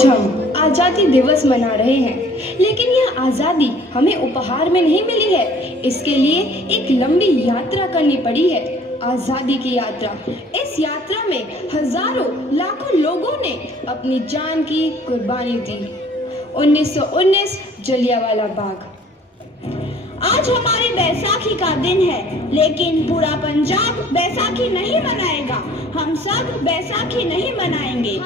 आज हम आज़ादी दिवस मना रहे हैं, लेकिन यह आज़ादी हमें उपहार में नहीं मिली है। इसके लिए एक लंबी यात्रा करनी पड़ी है, आज़ादी की यात्रा। इस यात्रा में हजारों लाखों लोगों ने अपनी जान की कुर्बानी दी। 1919 जलियांवाला बाग। आज हमारी बैसाखी का दिन है, लेकिन पूरा पंजाब बैसाखी नहीं मनाएगा। हम सब बैसाखी नहीं मनाएंगे।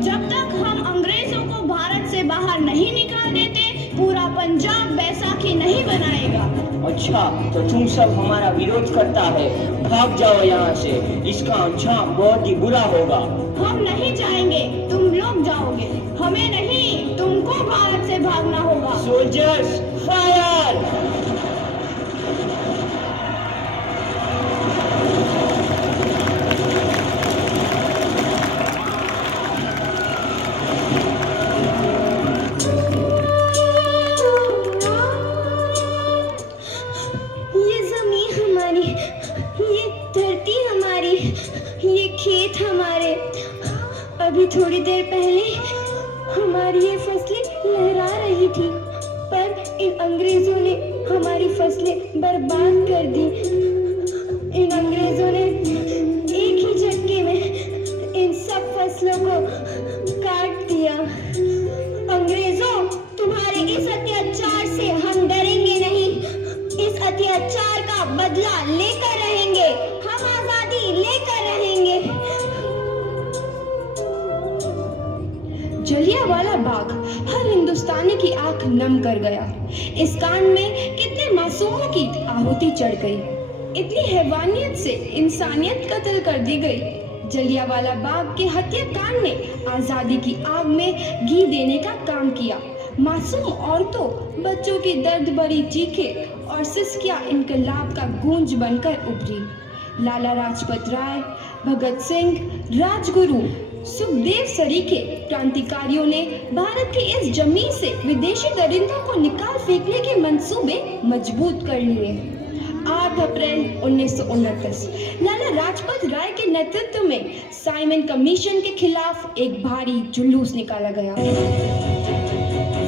जब तक हम अंग्रेजों को भारत से बाहर नहीं निकाल देते, पूरा पंजाब बैसाखी नहीं मनाएगा। अच्छा, तो तुम सब हमारा विरोध करता है, भाग जाओ यहाँ से। इसका अंजाम बहुत ही बुरा होगा। हम नहीं जाएंगे, तुम लोग जाओगे। हमें नहीं, तुमको भारत से भागना होगा। Soldiers fire! ये जमीन हमारी, ये धरती हमारी, ये खेत हमारे। अभी थोड़ी देर पहले हमारी ये फसलें लहरा रही थी, पर इन अंग्रेजों ने हमारी फसलें बर्बाद कर दी। इन अंग्रेजों ने एक ही झटके में इन सब फसलों को काट दिया। अंग्रेजों, तुम्हारे इस अत्याचार से हम डरेंगे नहीं। इस अत्याचार का बदला लेकर रहेंगे। हम आजादी लेकर रहेंगे। जलियांवाला बाग हर हिंदुस्तानी की आंख नम कर गया। इस कांड में कितने मासूमों की आहुति चढ़ गई। इतनी हैवानियत से इंसानियत कत्ल कर दी गई। जलियांवाला बाग के हत्याकांड ने आजादी की आग में घी देने का काम किया। मासूम औरतों, बच्चों की दर्द भरी चीखें और सिसकियां इनकलाब का गूंज बनकर उभरी। लाला लाजपत राय, भगत सिंह, राजगुरु, सुखदेव सरीखे क्रांतिकारियों ने भारत की इस जमीन से विदेशी दरिंदों को निकाल फेंकने के मंसूबे मजबूत कर लिए। 8 अप्रैल 1929 लाला लाजपत राय के नेतृत्व में साइमन कमीशन के खिलाफ एक भारी जुलूस निकाला गया।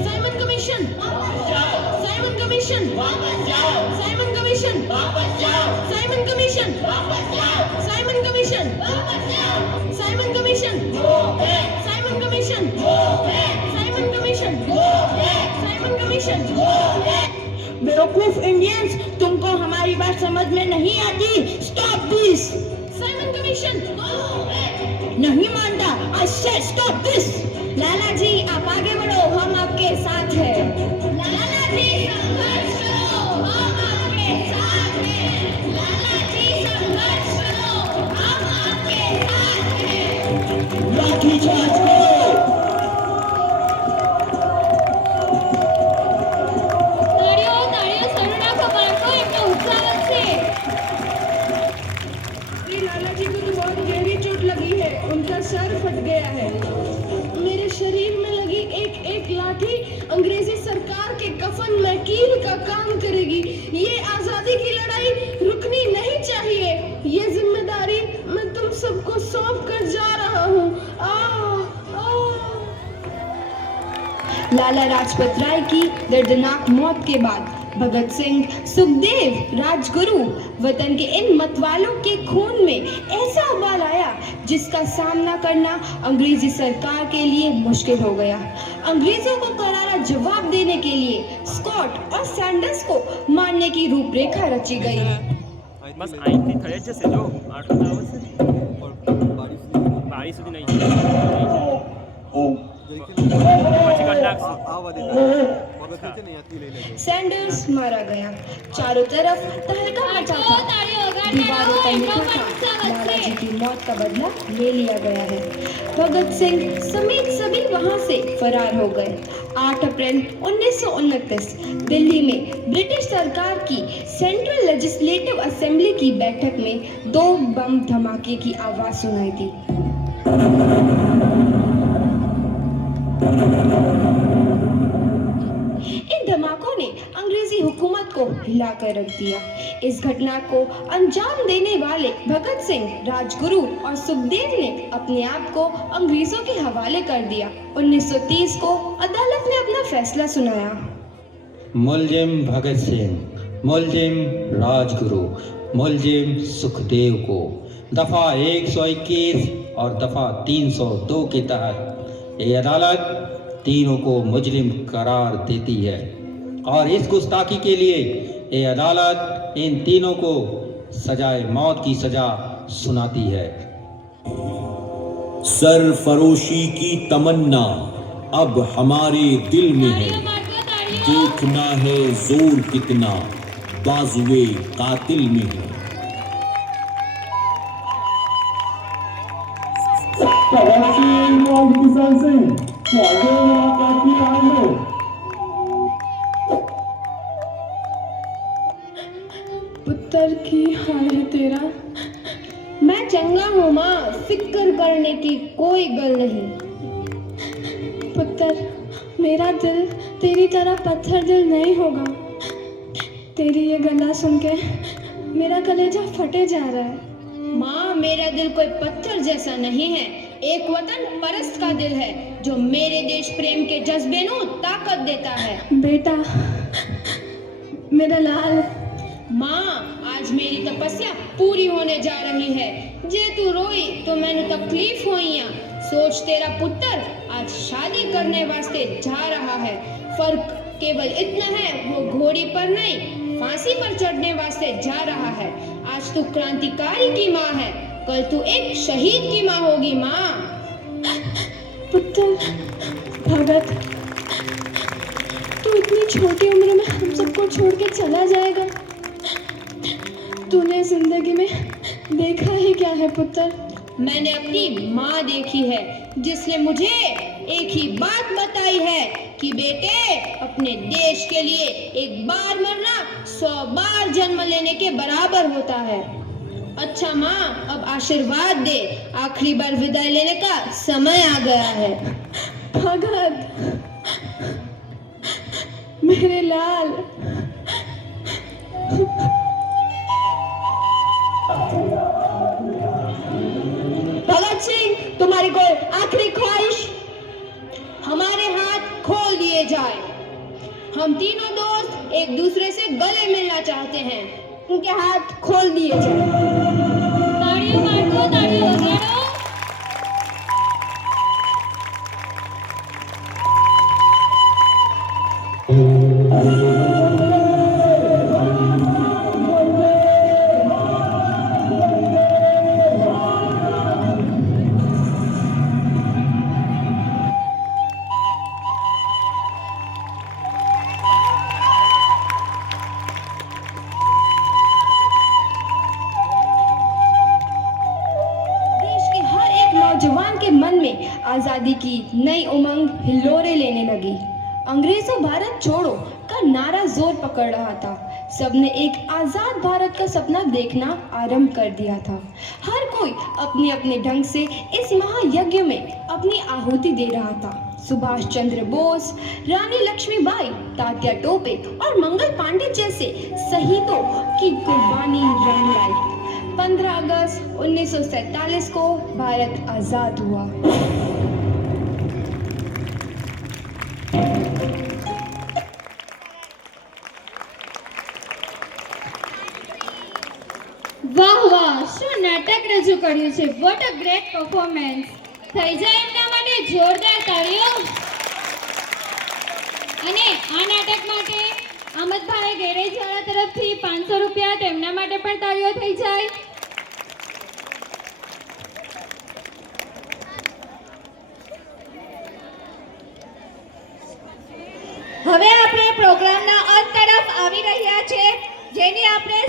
साइमन कमीशन वापस जाओ। साइमन कमीशन वापस जाओ। साइमन कमीशन वापस जाओ। साइमन कमीशन वापस जाओ। साइमन कमीशन वापस जाओ। Simon commission go back. Simon commission go back. Simon commission go back. Simon commission go back. बेवकूफ इंडियंस, तुमको हमारी बात समझ में नहीं आती। Stop this. Simon commission go back. नहीं मानता। I said stop this. Lala ji, आप आगे बढ़ो, हम आपके साथ हैं। लाला जी, संघर्ष करो, हम आपके साथ हैं। लाला जी, संघर्ष करो, हम आपके साथ हैं। लाठीचार्ज करो! તાળીઓ તાળીઓ શરૂ નાખો બાળકો, એમનો ઉત્સાહ છે। लाला जी को तो बहुत गहरी चोट लगी है, उनका सर फट गया है। मेरे शरीर में लगी एक एक लाठी अंग्रेजी सरकार के कफन में कील का काम करेगी। ये आजादी की लड़ाई रुकनी नहीं चाहिए। ये जिम्मेदारी मैं तुम सबको सौंप कर जा रहा हूँ। लाला लाजपत राय की दर्दनाक मौत के बाद भगत सिंह, सुखदेव, राजगुरु वतन के इन मतवालों के खून में ऐसा उबाल आया जिसका सामना करना अंग्रेजी सरकार के लिए मुश्किल हो गया। अंग्रेजों को करारा जवाब देने के लिए स्कॉट और सैंडर्स को मारने की रूपरेखा रची गई। बस आई थी थोड़े जैसे जो 8 बारिश भी नहीं सैंडर्स मारा गया। चारों तरफ तहलका मचा था। दीवारों पर लिखा था, लाला जी की मौत का बदला ले लिया गया है। भगत सिंह समेत सभी वहां से फरार हो गए। 8 अप्रैल 1929 दिल्ली में ब्रिटिश सरकार की सेंट्रल लेजिस्लेटिव असेंबली की बैठक में 2 बम धमाके की आवाज सुनाई दी। इन धमाकों लड़ाकों ने अंग्रेजी हुकूमत को हिलाकर रख दिया। इस घटना को अंजाम देने वाले भगत सिंह, राजगुरु और सुखदेव ने अपने आप को अंग्रेजों के हवाले कर दिया। 1930 को अदालत ने अपना फैसला सुनाया। मुलजिम भगत सिंह, मुलजिम राजगुरु, मुलजिम सुखदेव को दफा 121 और दफा 302 के तहत ये अदालत तीनों को मुजरिम करार देती है और इस गुस्ताखी के लिए ये अदालत इन तीनों को सजाए मौत की सजा सुनाती है। सरफरोशी की तमन्ना अब हमारे दिल में है, देखना है जोर कितना बाजुए कातिल में है। पुत्र की हाल है तेरा। मैं चंगा हूँ माँ, फिक्र करने की कोई गल नहीं। पुत्र, मेरा दिल तेरी तरह पत्थर दिल नहीं होगा। तेरी ये गला सुन के मेरा कलेजा फटे जा रहा है। माँ, मेरा दिल कोई पत्थर जैसा नहीं है, एक वतन परस्त का दिल है जो मेरे देश प्रेम के जज्बे को ताकत देता है। बेटा, मेरा लाल। माँ, आज मेरी तपस्या पूरी होने जा रही है। जे तू रोई तो मैंने तकलीफ होइया। सोच, तेरा पुत्र आज शादी करने वास्ते जा रहा है। फर्क केवल इतना है, वो घोड़ी पर नहीं फांसी पर चढ़ने वास्ते जा रहा है। आज तू क्रांतिकारी की माँ है, कल तू एक शहीद की माँ होगी। माँ। पुत्र भगत, तू इतनी छोटी उम्र में हम सबको छोड़ के चला जाएगा। तूने जिंदगी में देखा ही क्या है पुत्र? मैंने अपनी माँ देखी है, जिसने मुझे एक ही बात बताई है कि बेटे, अपने देश के लिए एक बार मरना 100 बार जन्म लेने के बराबर होता है। अच्छा माँ, अब आशीर्वाद दे, आखिरी बार विदाई लेने का समय आ गया है। भगत, मेरे लाल। भगत सिंह, तुम्हारी कोई आखिरी ख्वाहिश? हमारे हाथ खोल दिए जाए। हम तीनों दोस्त एक दूसरे से गले मिलना चाहते हैं। उनके हाथ खोल दिए जाए। ताड़ियां मार दो, ताड़ियां बजाओ। नौजवान के मन में आजादी की नई उमंग हिलोरे लेने लगी। अंग्रेजों भारत छोड़ो का नारा जोर पकड़ रहा था। सबने एक आजाद भारत का सपना देखना आरंभ कर दिया था। हर कोई अपने अपने ढंग से इस महायज्ञ में अपनी आहुति दे रहा था। सुभाष चंद्र बोस, रानी लक्ष्मीबाई, तात्या टोपे और मंगल पांडे जैसे शहीदों की कुर्बानी रंग लाई। 15 अगस्त 1947 को भारत आजाद हुआ। વાહ વાહ, શું નાટક રજૂ કર્યું છે. What a great performance. થઈ જાય એમના માટે જોરદાર તાળીઓ. અને આ નાટક માટે અમદભાઈ ગેરેજવાળા તરફથી 500 રૂપિયા, તેમના માટે પણ તાળીઓ થઈ જાય. હવે આપણે પ્રોગ્રામના અંત તરફ આવી રહ્યા છે, જેની આપણે